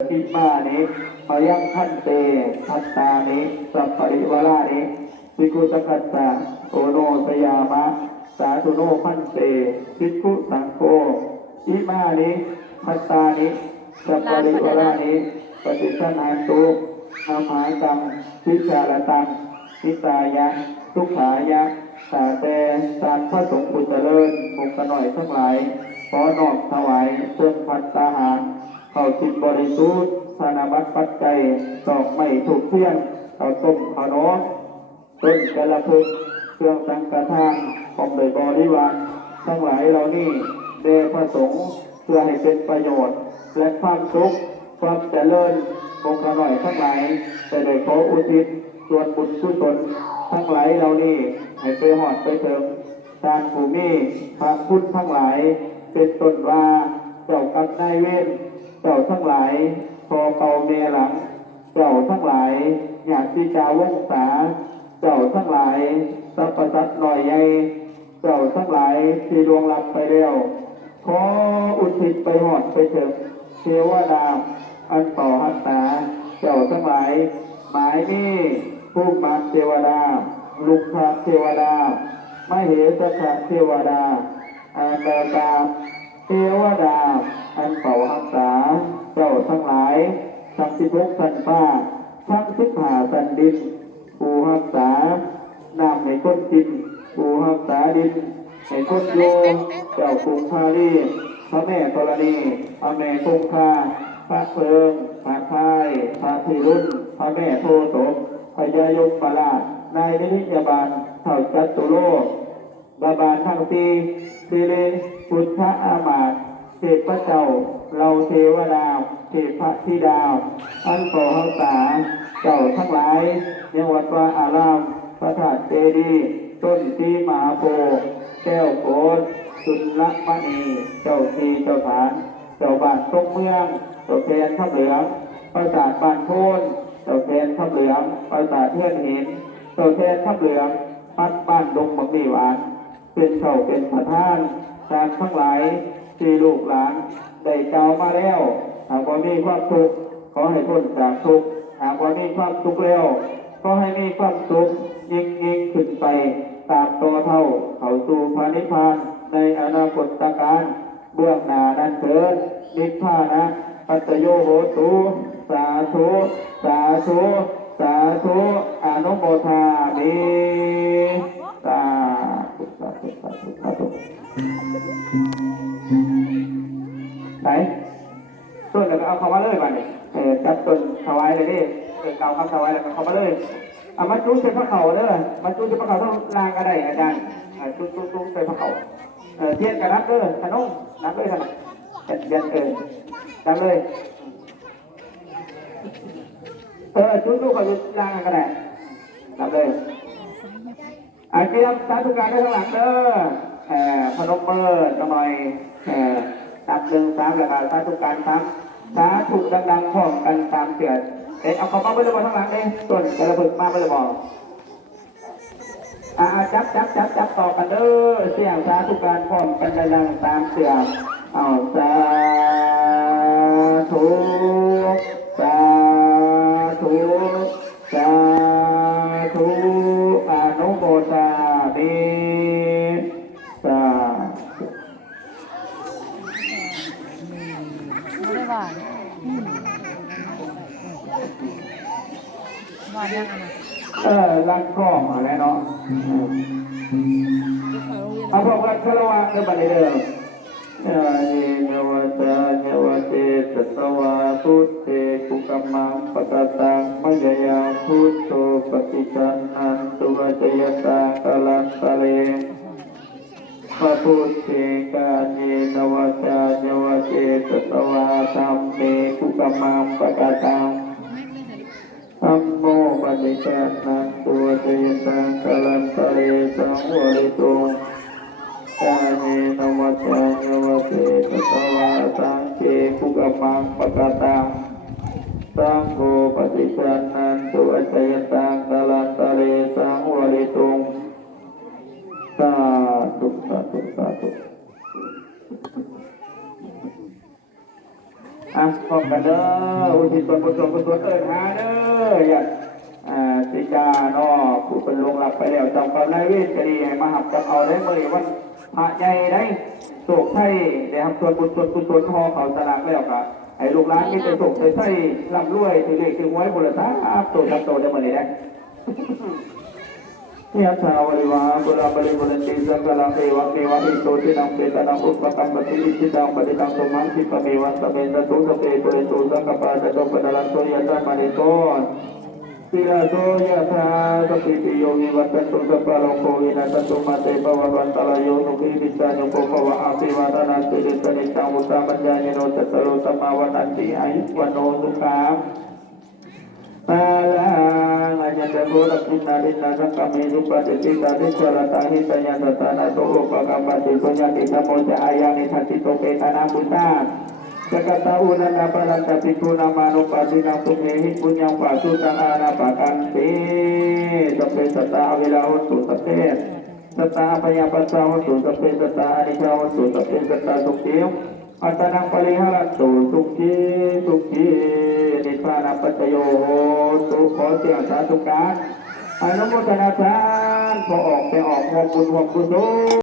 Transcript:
อิมานิมายังขันเตทัตตานิสัพปริวรานิภิกขุสังฆัสสะโอโนสยามะสาธุโนขันเตภิกขุสังโฆอิมานิทัตตานิสัพปริวรานิปฏิสันหันตุนามาตังวิชารตังนิตายะทุกขายะสาเตสารพระสงฆ์ผู้เจริญมุขหน่อยทั้งหลายขอนอบถวายเครื่องพัฒตาหารเข้าจิตบริสุทธิ์ธนบัตรปัจจัยดอกไม้ถูกเทียนข้าวต้มข้าวน้อต้นกระพุกเครื่องสังฆทานของโดยบริวารทั้งหลายเหล่านี้เดชพระสงฆ์เพื่อให้เป็นประโยชน์และความสุขความเจริญองค์หน่อยทั้งหลายแต่โดยขออุทิศส่วนบุญกุศลทั้งหลายเหล่านี้ให้ไปหอดไปถึงทานภูมิพระพุทธทั้งหลายเป็นต้นว่าเจ้ากรรมนายเวรเจ้าทั้งหลายพอเก่าเมหลังเจ้าทั้งหลายญาติจาวงศาเจ้าทั้งหลายสัพพสัตว์ลอยใหญ่เจ้าทั้งหลายที่ดวงรับไปแล้วขออุทิศไปหอดไปถึงเทวดาอันต่อหัตถาเจ้าทั้งหลายหมายนี้ผู้มาเทวดาลุกขเทวดามเหสขเทวดาอาตาตาเทวดาอันเป่าหักษาเจ้าทั้งหลายทั้ง16ชั้นฟ้าทั้ง15ชั้นดินผู้หักษาน้ำให้คนกินผู้หักษาดินให้คนโยเจ้าคุงพาลีพระแม่ธรณีพระแม่คงคาพระเพิงพระพายพระธีรุ่นพระแม่โพสมพญายมปราชนายนิยบาลเถ่าจัตุโลกบาบาลทั้งสี่สิริพุทธอามาตย์เทพเจ้าเราเทวดาเทพธิดาอันโตหังษาเจ้าทั้งหลายยังวัดวาอารามพระธาตุเจดีย์ต้นตีมหาโพธิ์แก้วโกศสุนทรมณีเจ้าทีเจ้าฐานเจ้าบ้านตรงเมืองเจ้าแทนทับเหลืองปราสาทบ้านโพนเจ้าแทนทับเหลืองปราสาทเทือนหินเจ้าแทนทับเหลืองพัดบ้านดงบังนีหวานเป็นเจ้าเป็นประธานจากทั้งหลายที่ลูกหลานได้เจ้ามาแล้วหากว่ามีความทุกข์ขอให้พ้นจากทุกข์หากว่ามีความทุกข์แล้วก็ให้มีความสุขยิ่งขึ้นไปตามตัวเท่าเข้าสู่พระนิพพานในอนาคตการเบื้องหน้านั้นเถิดนิพพานะปัจโยโหตุสาธุสาธุสาธุอนุโมทามิสาธุสาธุสาธุสาธุไหนต้นแล้วก็เอาเข้ามาเลยมาเนี่ยจับต้นถวายเลยดิเก่าคำถวายแล้วก็เข้ามาเลยเอามาจุ้งใส่พระเข่าเด้อมาจุ้งใส่พระเข่าต้องลางก็ได้อาจารย์จุ้งใส่พระเข่าเทียนกับนับเด้อขนมนับเลยท่านเย็นนับเลยจุ้งเขาอยู่ลางก็ได้นับเลยเตรียมสาธุการได้ข้างหลังเด้อพนมมือหน่อยนับ1 3แล้วก็สาธุการ3สาธุดังๆพร้อมกัน3เดือนเอาเข้ามาไปเลยบอกข้างหลังเลยส่วนกระเบิดมาไปเลยบอกจับต่อกันเด้อเสียงสาธุการพร้อมกันดัง3เดือนเอาสาธุสาธุสาธุอนุโมทามิสาไม่ได้ว่าว่ายังไงลังกล้องอะไรเนาะเอาพวกเราคารวะในบัดนี้เด้อเนวตาเนวเตสัตวาพุทเตกุกัมมังปะกตังมยยังพุทโธปฏิจันนันตุวจยตากาลันตะเลพระพุทธเถกาเนนวจาเนวเตสัตวาธัมเมกุกัมมังปะกตังธัมโมปฏิจันนันตุวจยตากาลันตะเลสังวริตุงกาเนนวจาเนวเตสัตวาสังเกกุกัมมังปะกตังสังโฆปฏิจันนันตุวจยตากาลันตะเลสังวริตุงสาธุสาธุสาธุ พร้อมกันเด้ออุทิศส่วนกุศลกุศลหาเด้ออย่าสิกาเนาะผู้เป็นลงหลับไปแล้วจำกรรมนายเวรก็ดีให้มาหับกับเอาได้เมื่อวันพระใหญ่ได้โศกไทยได้ทำส่วนกุศลกุศลห่อเขาสลากแล้วก็ให้ลูกหลานที่จะโศกไทยร่ำรวยถือเลขถือหวยบุรษาโตจับโตได้เมื่อได้ยะถาวริวหาปุราปริปุเรนติสังกลังเอวะเกวะอิโตทินังเปตนังอุปกัมปติอิจิตังปฏิตังสมังคิปะเมวัสสะเมตตุสเปตุเรตุสังกปาตะโตปะนะลันโตยะตามะนิโตปิลาโตยะถาสัพพิติโยวิวัตตุสัพพะโลกโควินัสตุมาเตปะวะวันตะลายโยนุขิปิจานุโกภวะอาภิวาทนาสิริสนิจังมุตตะมัญญาณิโนจัตตโรสัมมาวัฏันติอายุวโนสุขังปาลังอาญาตโกรักินารินาสังกามิสุปฏิติตาติจารตาหิตยันตานาโตโอปะกัมปติปุญญาติธรรมโมจะอายังนิทัสสิโตเปตานาบุตาสกัตตาอุนันนาปะรันตปิกุนามานุปัสสินังสุเมหิปุญญังปัสสุตังอานาปะกันติสัพเพสัตตาเวลาหุตุสัพเพสัตตาปยาปัสสาหุตุสัพเพสัตตาอนิจจาหุตุสัพเพสัตตาสุขิวอัตตนังปริหารันตุสุขีสุขีนิพพานัปัจจโยโหตุขอเสียงสาธุการอนุโมทนาทานพอออกไปออกหมบุญหมกุศล